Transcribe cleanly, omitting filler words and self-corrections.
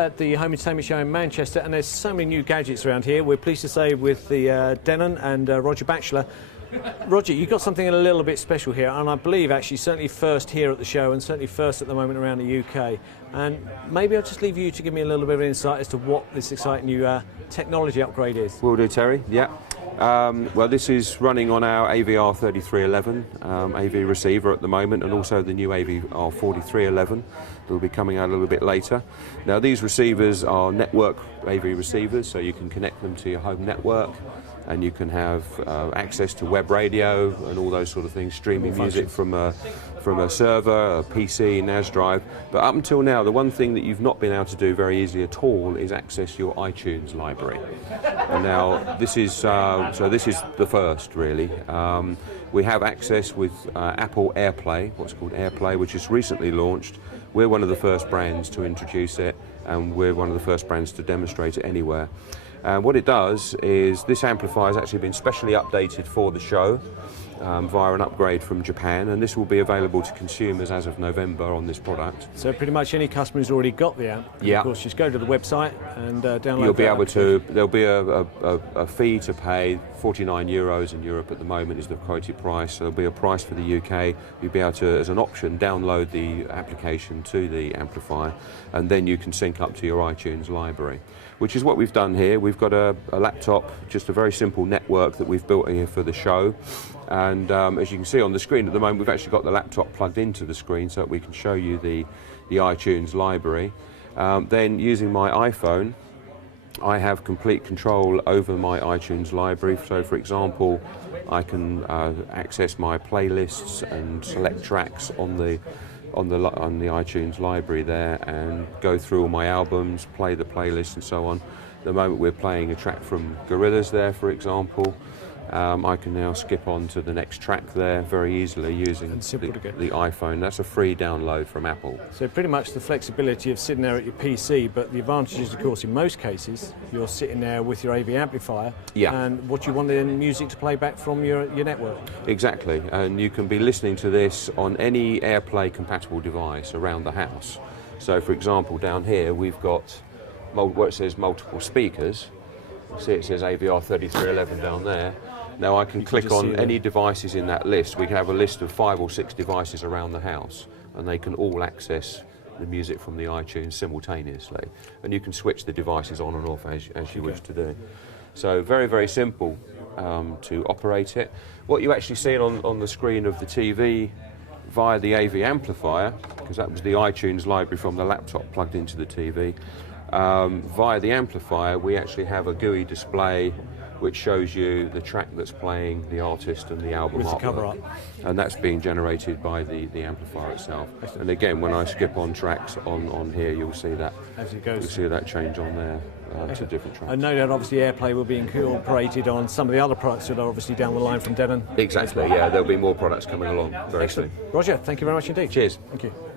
at the Home Entertainment Show in Manchester, and there's so many new gadgets around here. We're pleased to say with the Denon and Roger Batchelor. Roger, you've got something a little bit special here, and I believe actually certainly first here at the show and certainly first at the moment around the UK. And maybe I'll just leave you to give me a little bit of insight as to what this exciting new technology upgrade is. Will do, Terry. Yeah. Well, this is running on our AVR-3311 AV receiver at the moment, and also the new AVR-4311 that will be coming out a little bit later. Now, these receivers are network AV receivers, so you can connect them to your home network, and you can have access to web radio and all those sort of things, streaming music from a server, a PC, NAS drive. But up until now, the one thing that you've not been able to do very easily at all is access your iTunes library. And now this is so this is the first, really. We have access with Apple Airplay, what's called Airplay, which is recently launched. We're one of the first brands to introduce it, and we're one of the first brands to demonstrate it anywhere. What it does is this amplifier has actually been specially updated for the show via an upgrade from Japan, and this will be available to consumers as of November on this product. So pretty much any customer who's already got the amp, of course, just go to the website and download. You'll be able to. There'll be a fee to pay. 49 euros in Europe at the moment is the quoted price. So there'll be a price for the UK. You'll be able to, as an option, download the application to the amplifier, and then you can sync up to your iTunes library, which is what we've done here. We've got a laptop, just a very simple network that we've built here for the show. And as you can see on the screen at the moment, we've actually got the laptop plugged into the screen so that we can show you the iTunes library. Then using my iPhone, I have complete control over my iTunes library. So for example, I can access my playlists and select tracks on the iTunes library there, and go through all my albums, play the playlist and so on. At the moment we're playing a track from Gorillaz there, for example. I can now skip on to the next track there very easily using the iPhone. That's a free download from Apple. So pretty much the flexibility of sitting there at your PC, but the advantage is, of course, in most cases, you're sitting there with your AV amplifier, and what you want the music to play back from your network. Exactly, and you can be listening to this on any AirPlay compatible device around the house. So for example, down here we've got where it says multiple speakers. You see it says AVR-3311 down there. Now I can click on any devices in that list. We can have a list of 5 or 6 devices around the house, and they can all access the music from the iTunes simultaneously. And you can switch the devices on and off as you wish to do. So very, very simple to operate it. What you actually see on the screen of the TV via the AV amplifier, because that was the iTunes library from the laptop plugged into the TV, via the amplifier we actually have a Gui display which shows you the track that's playing, the artist and the album with artwork. the cover art. And that's being generated by the amplifier itself. And again, when I skip on tracks on here, you'll see that as it goes. You'll see that change on there to different tracks. And no doubt, obviously, AirPlay will be incorporated on some of the other products that are obviously down the line from Denon. Exactly, yeah. There'll be more products coming along very soon. Roger, thank you very much indeed. Cheers. Thank you.